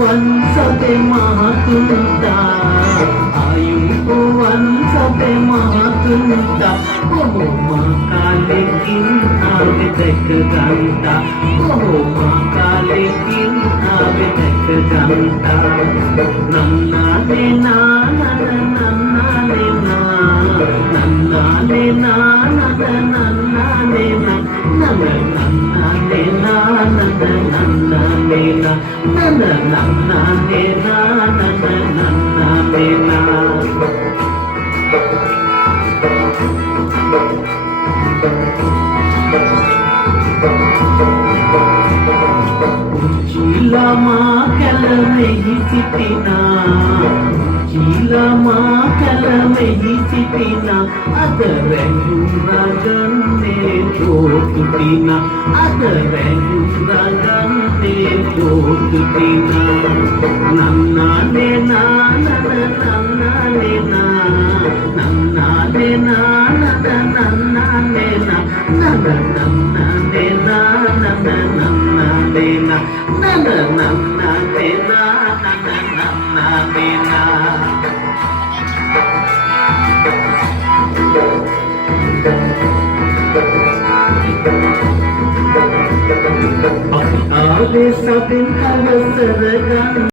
ವಂಶತೆ ಮಹತುಂತ ಆಯುಂಪು ವಂಶತೆ ಮಹತುಂತ ಓ ಕಾಲಿಕ್ಕಿಂತಾವೆ ತೆಕ್ಕದಂತ ಓ ಕಾಲಿಕ್ಕಿಂತಾವೆ ತೆಕ್ಕದಂತ ನನ್ನಾನೆ ನಾನದ ನನ್ನಾನೆ ನನ್ನಾನೆ ನಾನದ ನನ್ನಾನೆ ನನ್ನ ನನ್ನಾನೆ ನಾನದ ನನ್ನಾನೆ ನನ್ನ ನನ್ನಾನೆ ನಾನದ ನನ್ನಾನೆ చీలమా కలమెగిసితినా చీలమా కలమెగిసితినా ಅದರೆಂಗುರಗನ್ನೇ ತೋಟುತಿನ ಅದರೆಂಗುರಗನ್ನೇ ತೋಟುತಿನ ನನ್ನಾನೆ ನಾನದ ನನ್ನಾನೆ ನನ್ನಾನೆ ನಾನದ ನನ್ನಾನೆ ನನ್ನ ನನ್ನಾನೆ ನಾನದ ನನ್ನಾನೆ ನನ್ನ ನನ್ನಾನೆ ನಾನದ ನನ್ನಾನೆ Alle sabin havasaragan